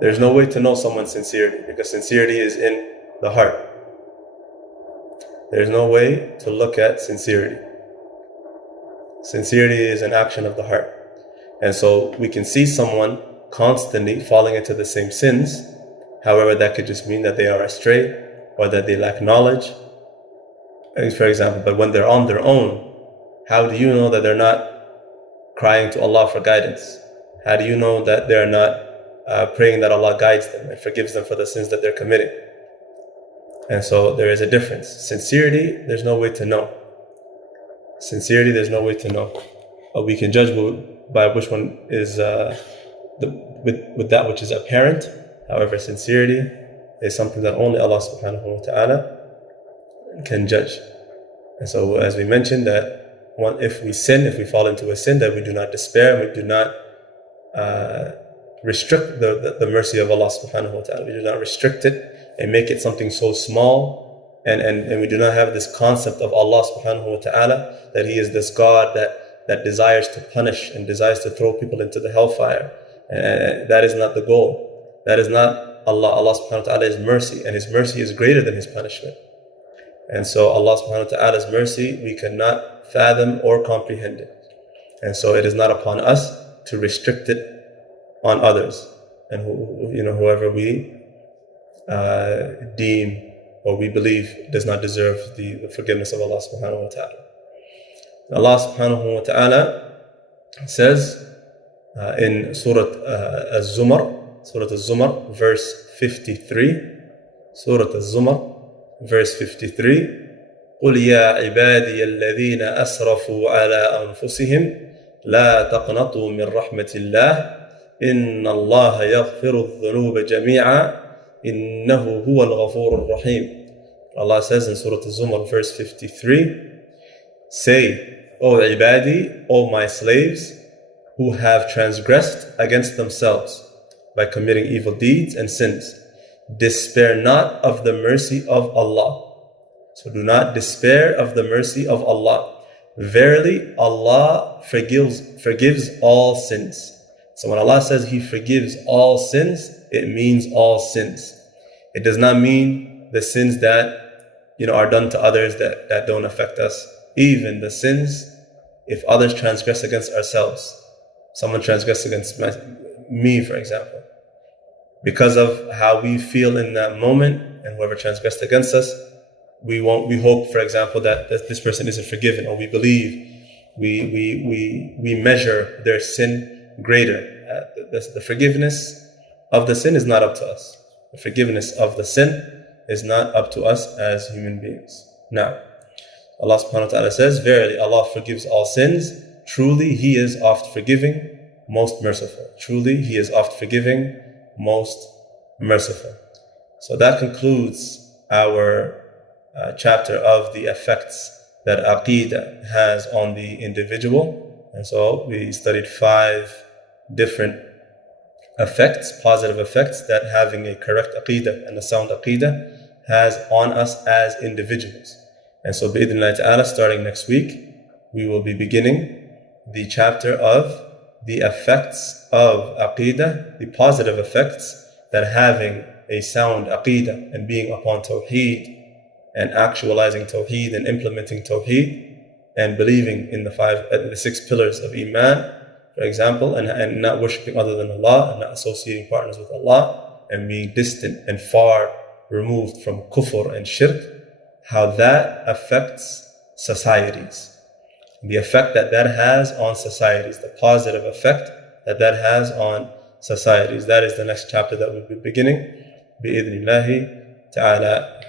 There's no way to know someone's sincerity, because sincerity is in the heart. There's no way to look at sincerity. Sincerity is an action of the heart. And so we can see someone constantly falling into the same sins. However, that could just mean that they are astray or that they lack knowledge, for example. But when they're on their own, how do you know that they're not crying to Allah for guidance? How do you know that they're not praying that Allah guides them and forgives them for the sins that they're committing? And so there is a difference. Sincerity, there's no way to know. Sincerity, there's no way to know. We can judge by which one is with that which is apparent. However, sincerity is something that only Allah subhanahu wa ta'ala can judge. And so as we mentioned, that if we sin, if we fall into a sin, that we do not despair, we do not restrict the mercy of Allah subhanahu wa ta'ala. We do not restrict it and make it something so small, and we do not have this concept of Allah subhanahu wa ta'ala, that He is this God that desires to punish and desires to throw people into the hellfire. And that is not the goal. That is not Allah. Allah subhanahu wa ta'ala is mercy, and His mercy is greater than His punishment. And so Allah subhanahu wa ta'ala's mercy, we cannot fathom or comprehend it. And so it is not upon us to restrict it on others, and whoever we deem or we believe does not deserve the forgiveness of Allah subhanahu wa ta'ala. Allah subhanahu wa ta'ala says in Surah Az-Zumar, verse 53, Surah Az-Zumar, verse 53, قُلْ يَا عِبَادِيَ الَّذِينَ أَسْرَفُوا عَلَىٰ أَنفُسِهِمْ لَا تَقْنَطُوا مِنْ رَحْمَةِ اللَّهِ إِنَّ اللَّهَ يَغْفِرُ الذُّنُوبَ جَمِيعًا إِنَّهُ هُوَ الْغَفُورُ الرَّحِيمُ. Allah says in Surah Az-Zumar, verse 53, say, O ibadi, O my slaves, who have transgressed against themselves by committing evil deeds and sins, despair not of the mercy of Allah. So do not despair of the mercy of Allah. Verily, Allah forgives all sins. So when Allah says He forgives all sins, it means all sins. It does not mean the sins that are done to others that don't affect us. Even the sins, if others transgress against ourselves, someone transgress against me, for example, because of how we feel in that moment, and whoever transgressed against us, we hope, for example, that this person isn't forgiven, or we believe we measure their sin greater. The forgiveness of the sin is not up to us. The forgiveness of the sin is not up to us as human beings. Now, Allah subhanahu wa ta'ala says, verily Allah forgives all sins. Truly He is oft forgiving, most merciful. Truly He is oft forgiving, most merciful. So that concludes our chapter of the effects that Aqeedah has on the individual. And so we studied 5 different effects, positive effects, that having a correct Aqeedah and a sound Aqeedah has on us as individuals. And so bi'idhnillah ta'ala, starting next week, we will be beginning the chapter of the effects of Aqeedah, the positive effects that having a sound Aqeedah and being upon Tawheed and actualizing Tawheed and implementing Tawheed and believing in the 6 pillars of Iman, for example, and not worshipping other than Allah, and not associating partners with Allah, and being distant and far removed from kufr and shirk, how that affects societies. The effect that has on societies, the positive effect that has on societies. That is the next chapter that we'll be beginning, bi'idhnillahi ta'ala.